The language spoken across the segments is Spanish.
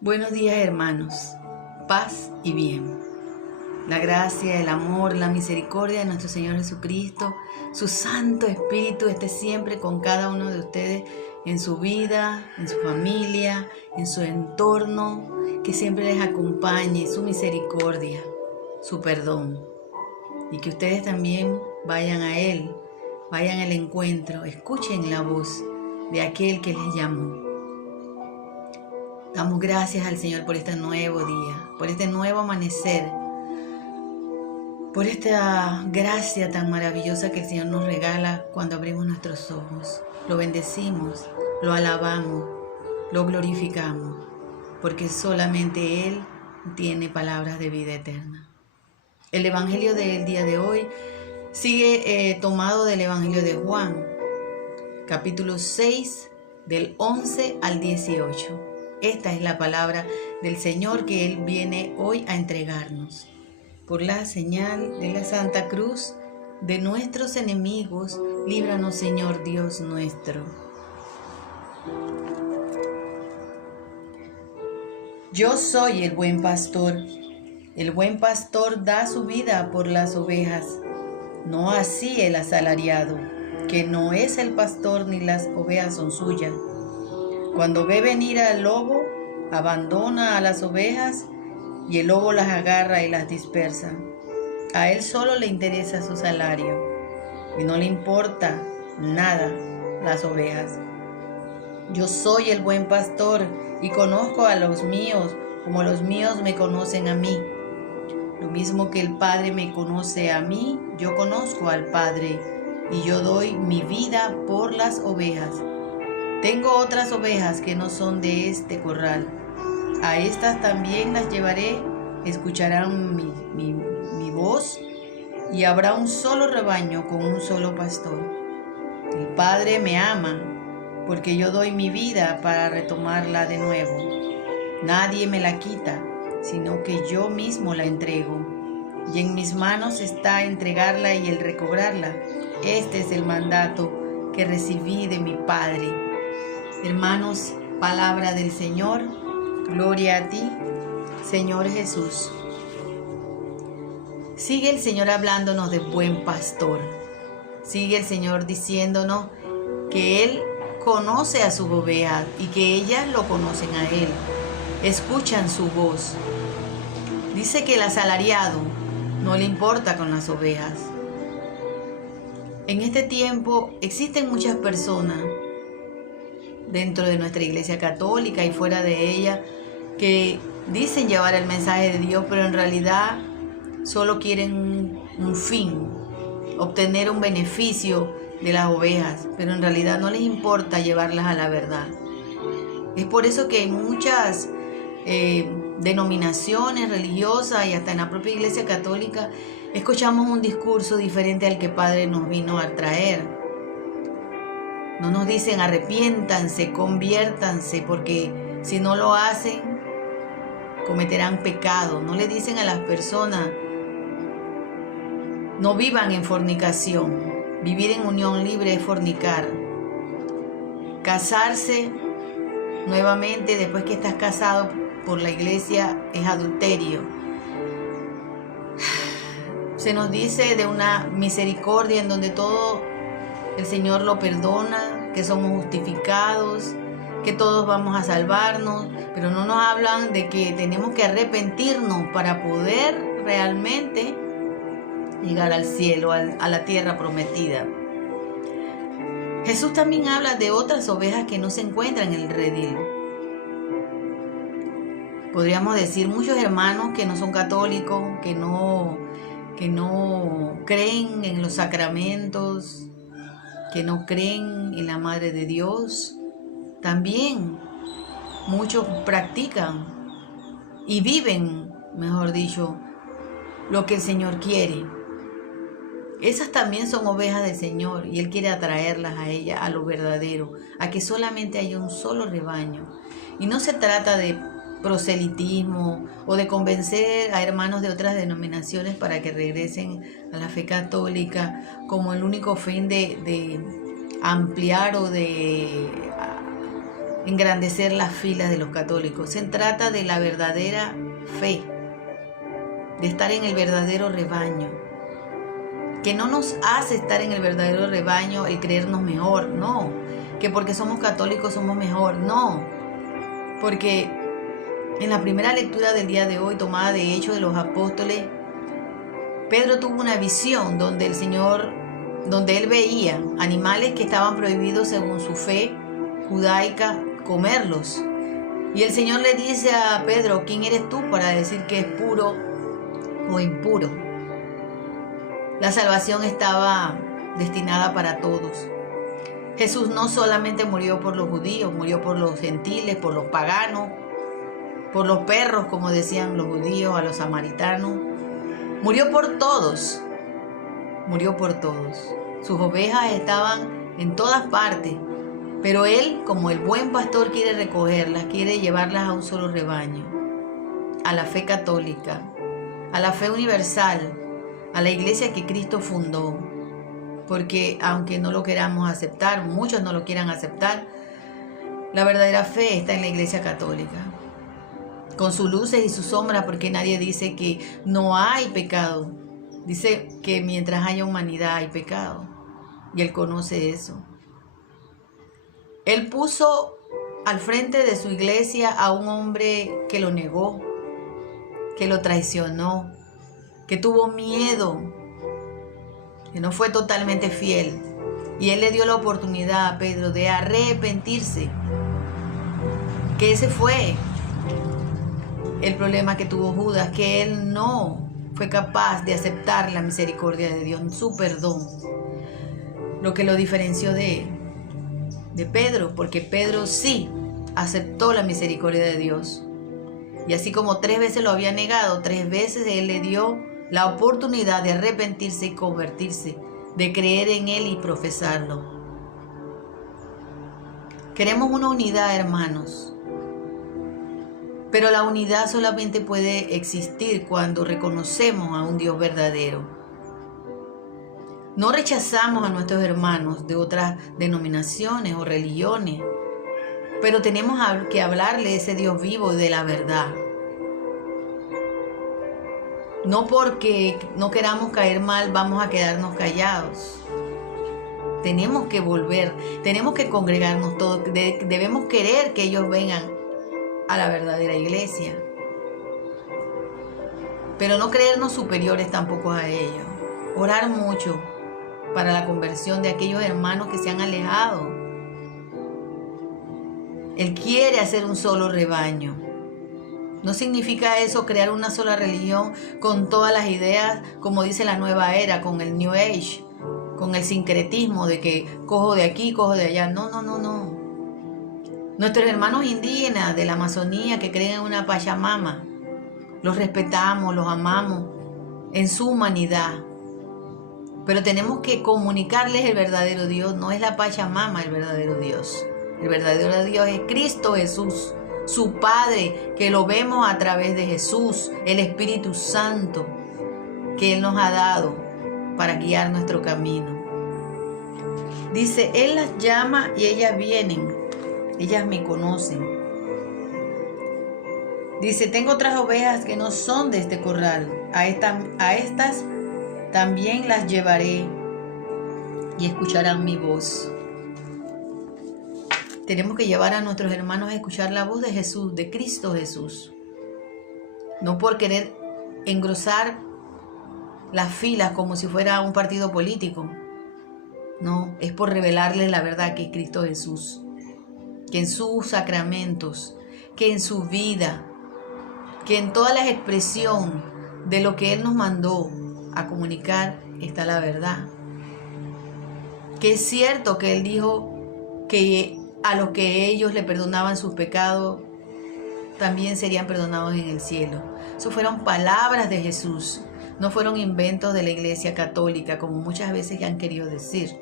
Buenos días, hermanos, paz y bien. La gracia, el amor, la misericordia de nuestro Señor Jesucristo, su Santo Espíritu esté siempre con cada uno de ustedes en su vida, en su familia, en su entorno, que siempre les acompañe su misericordia, su perdón, y que ustedes también vayan a Él, vayan al encuentro, escuchen la voz de aquel que les llamó. Damos gracias al Señor por este nuevo día, por este nuevo amanecer, por esta gracia tan maravillosa que el Señor nos regala cuando abrimos nuestros ojos. Lo bendecimos, lo alabamos, lo glorificamos, porque solamente Él tiene palabras de vida eterna. El Evangelio del día de hoy sigue tomado del Evangelio de Juan, capítulo 6, del 11 al 18. Esta es la palabra del Señor que Él viene hoy a entregarnos. Por la señal de la Santa Cruz de nuestros enemigos, líbranos, Señor Dios nuestro. Yo soy el buen pastor. El buen pastor da su vida por las ovejas. No así el asalariado, que no es el pastor ni las ovejas son suyas. Cuando ve venir al lobo, abandona a las ovejas y el lobo las agarra y las dispersa. A él solo le interesa su salario y no le importa nada las ovejas. Yo soy el buen pastor y conozco a los míos como los míos me conocen a mí. Lo mismo que el Padre me conoce a mí, yo conozco al Padre y yo doy mi vida por las ovejas. Tengo otras ovejas que no son de este corral. A estas también las llevaré, escucharán mi voz y habrá un solo rebaño con un solo pastor. El Padre me ama porque yo doy mi vida para retomarla de nuevo. Nadie me la quita, sino que yo mismo la entrego. Y en mis manos está entregarla y el recobrarla. Este es el mandato que recibí de mi Padre. Hermanos, palabra del Señor, gloria a ti, Señor Jesús. Sigue el Señor hablándonos de buen pastor. Sigue el Señor diciéndonos que Él conoce a sus ovejas y que ellas lo conocen a Él. Escuchan su voz. Dice que el asalariado no le importa con las ovejas. En este tiempo existen muchas personas dentro de nuestra iglesia católica y fuera de ella que dicen llevar el mensaje de Dios, pero en realidad solo quieren un fin, obtener un beneficio de las ovejas, pero en realidad no les importa llevarlas a la verdad. Es por eso que en muchas denominaciones religiosas y hasta en la propia iglesia católica escuchamos un discurso diferente al que el Padre nos vino a traer. No nos dicen arrepiéntanse, conviértanse, porque si no lo hacen, cometerán pecado. No le dicen a las personas, no vivan en fornicación. Vivir en unión libre es fornicar. Casarse nuevamente después que estás casado por la iglesia es adulterio. Se nos dice de una misericordia en donde todo el Señor lo perdona, que somos justificados, que todos vamos a salvarnos, pero no nos hablan de que tenemos que arrepentirnos para poder realmente llegar al cielo, a la tierra prometida. Jesús también habla de otras ovejas que no se encuentran en el redil. Podríamos decir muchos hermanos que no son católicos, que no creen en los sacramentos, que no creen en la Madre de Dios. También muchos practican y viven, mejor dicho, lo que el Señor quiere. Esas también son ovejas del Señor y Él quiere atraerlas a ella, a lo verdadero, a que solamente haya un solo rebaño. Y no se trata de proselitismo o de convencer a hermanos de otras denominaciones para que regresen a la fe católica como el único fin de ampliar o de engrandecer las filas de los católicos. Se trata de la verdadera fe, de estar en el verdadero rebaño, que no nos hace estar en el verdadero rebaño el creernos mejor, no, que porque somos católicos somos mejor, no, porque en la primera lectura del día de hoy, tomada de Hechos de los Apóstoles, Pedro tuvo una visión donde él veía animales que estaban prohibidos según su fe judaica comerlos. Y el Señor le dice a Pedro: ¿quién eres tú para decir que es puro o impuro? La salvación estaba destinada para todos. Jesús no solamente murió por los judíos, murió por los gentiles, por los paganos, por los perros, como decían los judíos a los samaritanos. Murió por todos, murió por todos. Sus ovejas estaban en todas partes, pero Él, como el buen pastor, quiere recogerlas, quiere llevarlas a un solo rebaño, a la fe católica, a la fe universal, a la iglesia que Cristo fundó. Porque aunque no lo queramos aceptar, muchos no lo quieran aceptar, la verdadera fe está en la iglesia católica, con sus luces y sus sombras, porque nadie dice que no hay pecado. Dice que mientras haya humanidad hay pecado, y Él conoce eso. Él puso al frente de su iglesia a un hombre que lo negó, que lo traicionó, que tuvo miedo, que no fue totalmente fiel. Y Él le dio la oportunidad a Pedro de arrepentirse. Que ese fue el problema que tuvo Judas, que él no fue capaz de aceptar la misericordia de Dios, su perdón. Lo que lo diferenció de Pedro, porque Pedro sí aceptó la misericordia de Dios. Y así como 3 veces lo había negado, 3 veces Él le dio la oportunidad de arrepentirse y convertirse, de creer en Él y profesarlo. Queremos una unidad, hermanos, pero la unidad solamente puede existir cuando reconocemos a un Dios verdadero. No rechazamos a nuestros hermanos de otras denominaciones o religiones, pero tenemos que hablarle de ese Dios vivo y de la verdad. No porque no queramos caer mal vamos a quedarnos callados. Tenemos que volver, tenemos que congregarnos todos, debemos querer que ellos vengan a la verdadera iglesia, pero no creernos superiores tampoco a ellos. Orar mucho para la conversión de aquellos hermanos que se han alejado. Él quiere hacer un solo rebaño. No significa eso crear una sola religión con todas las ideas, como dice la nueva era, con el New Age, con el sincretismo de que cojo de aquí, cojo de allá. No. Nuestros hermanos indígenas de la Amazonía que creen en una Pachamama, los respetamos, los amamos en su humanidad. Pero tenemos que comunicarles el verdadero Dios. No es la Pachamama el verdadero Dios. El verdadero Dios es Cristo Jesús, su Padre, que lo vemos a través de Jesús, el Espíritu Santo que Él nos ha dado para guiar nuestro camino. Dice, Él las llama y ellas vienen, ellas me conocen. Dice, tengo otras ovejas que no son de este corral, a estas también las llevaré y escucharán mi voz. Tenemos que llevar a nuestros hermanos a escuchar la voz de Jesús, de Cristo Jesús. No por querer engrosar las filas como si fuera un partido político. No, es por revelarles la verdad que es Cristo Jesús. Que en sus sacramentos, que en su vida, que en toda la expresión de lo que Él nos mandó a comunicar está la verdad. Que es cierto que Él dijo que a los que ellos le perdonaban sus pecados, también serían perdonados en el cielo. Eso fueron palabras de Jesús, no fueron inventos de la Iglesia Católica, como muchas veces han querido decir.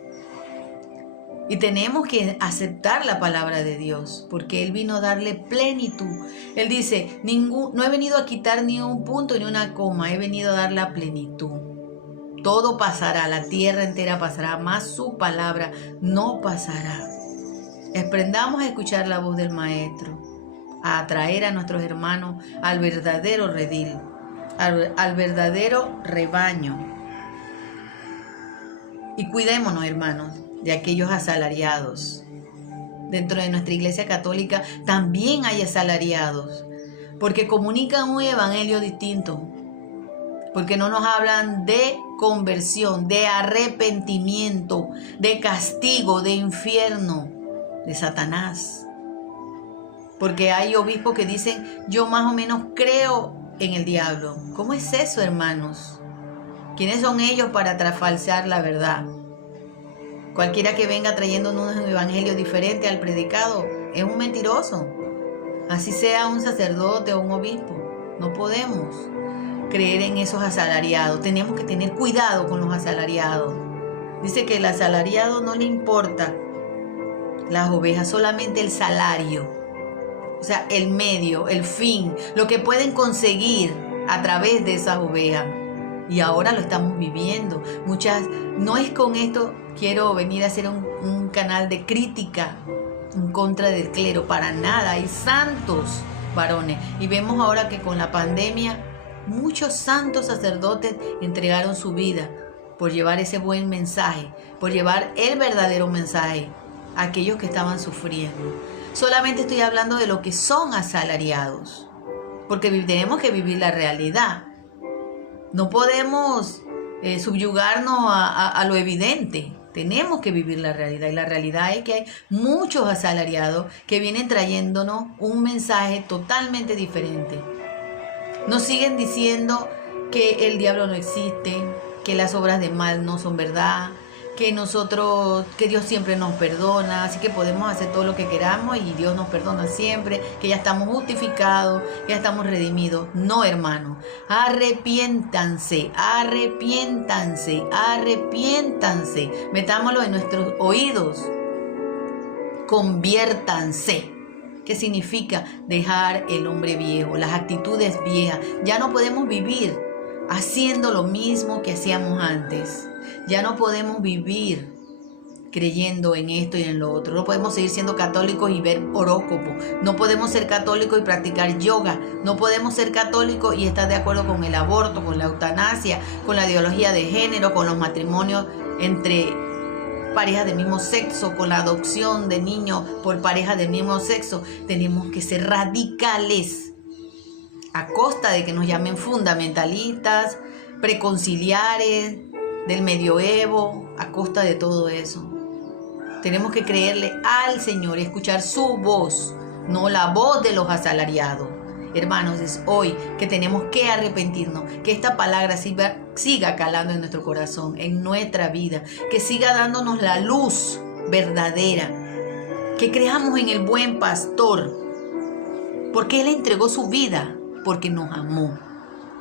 Y tenemos que aceptar la palabra de Dios, porque Él vino a darle plenitud. Él dice, no he venido a quitar ni un punto ni una coma, he venido a dar la plenitud. Todo pasará, la tierra entera pasará, mas su palabra no pasará. Aprendamos a escuchar la voz del Maestro, a atraer a nuestros hermanos al verdadero redil, al verdadero rebaño. Y cuidémonos, hermanos, de aquellos asalariados. Dentro de nuestra Iglesia Católica también hay asalariados, porque comunican un evangelio distinto, porque no nos hablan de conversión, de arrepentimiento, de castigo, de infierno, de Satanás. Porque hay obispos que dicen, yo más o menos creo en el diablo. ¿Cómo es eso, hermanos? ¿Quiénes son ellos para trasfalsear la verdad? Cualquiera que venga trayéndonos un evangelio diferente al predicado es un mentiroso. Así sea un sacerdote o un obispo. No podemos creer en esos asalariados. Tenemos que tener cuidado con los asalariados. Dice que el asalariado no le importa las ovejas, solamente el salario. O sea, el medio, el fin, lo que pueden conseguir a través de esas ovejas. Y ahora lo estamos viviendo. No es con esto, quiero venir a hacer un canal de crítica en contra del clero, para nada. Hay santos varones. Y vemos ahora que con la pandemia, muchos santos sacerdotes entregaron su vida por llevar ese buen mensaje, por llevar el verdadero mensaje a aquellos que estaban sufriendo. Solamente estoy hablando de lo que son asalariados, porque tenemos que vivir la realidad. No podemos subyugarnos a lo evidente. Tenemos que vivir la realidad, y la realidad es que hay muchos asalariados que vienen trayéndonos un mensaje totalmente diferente. Nos siguen diciendo que el diablo no existe, que las obras de mal no son verdad, que Dios siempre nos perdona, así que podemos hacer todo lo que queramos y Dios nos perdona siempre, que ya estamos justificados, ya estamos redimidos. No, hermano, arrepiéntanse, arrepiéntanse, arrepiéntanse. Metámoslo en nuestros oídos. Conviértanse. ¿Qué significa? Dejar el hombre viejo, las actitudes viejas. Ya no podemos vivir haciendo lo mismo que hacíamos antes. Ya no podemos vivir creyendo en esto y en lo otro. No podemos seguir siendo católicos y ver horóscopo. No podemos ser católicos y practicar yoga. No podemos ser católicos y estar de acuerdo con el aborto, con la eutanasia, con la ideología de género, con los matrimonios entre parejas del mismo sexo, con la adopción de niños por parejas del mismo sexo. Tenemos que ser radicales, a costa de que nos llamen fundamentalistas, preconciliares, del medioevo, a costa de todo eso. Tenemos que creerle al Señor y escuchar su voz, no la voz de los asalariados. Hermanos, es hoy que tenemos que arrepentirnos, que esta palabra siga calando en nuestro corazón, en nuestra vida, que siga dándonos la luz verdadera, que creamos en el buen pastor, porque Él entregó su vida, porque nos amó,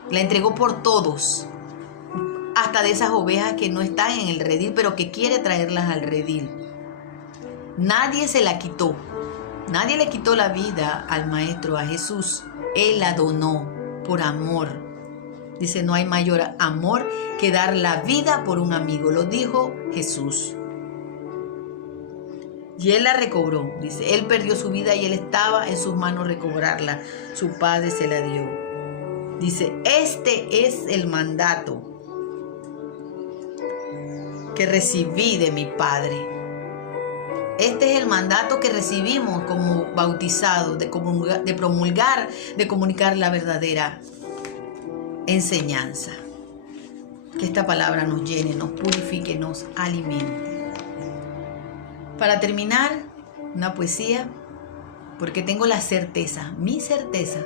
la entregó por todos, hasta de esas ovejas que no están en el redil, pero que quiere traerlas al redil. Nadie se la quitó. Nadie le quitó la vida al Maestro, a Jesús. Él la donó por amor. Dice, no hay mayor amor que dar la vida por un amigo. Lo dijo Jesús. Y Él la recobró. Dice, Él perdió su vida y Él estaba en sus manos recobrarla. Su Padre se la dio. Dice, este es el mandato que recibí de mi Padre. Este es el mandato que recibimos como bautizados, de promulgar, de comunicar la verdadera enseñanza. Que esta palabra nos llene, nos purifique, nos alimente. Para terminar, una poesía, porque tengo la certeza, mi certeza,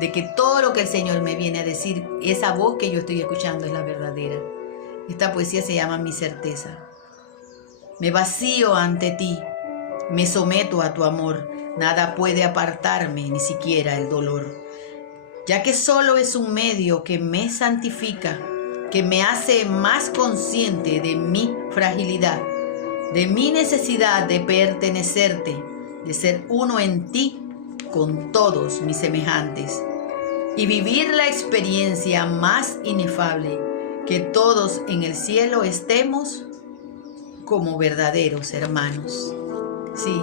de que todo lo que el Señor me viene a decir, esa voz que yo estoy escuchando es la verdadera. Esta poesía se llama Mi certeza. Me vacío ante ti, me someto a tu amor, nada puede apartarme, ni siquiera el dolor, ya que solo es un medio que me santifica, que me hace más consciente de mi fragilidad, de mi necesidad de pertenecerte, de ser uno en ti con todos mis semejantes y vivir la experiencia más inefable, que todos en el cielo estemos como verdaderos hermanos. Sí,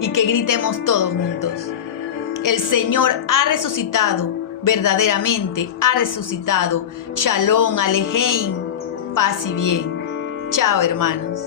y que gritemos todos juntos. El Señor ha resucitado, verdaderamente ha resucitado. Shalom, Alejem, paz y bien. Chao, hermanos.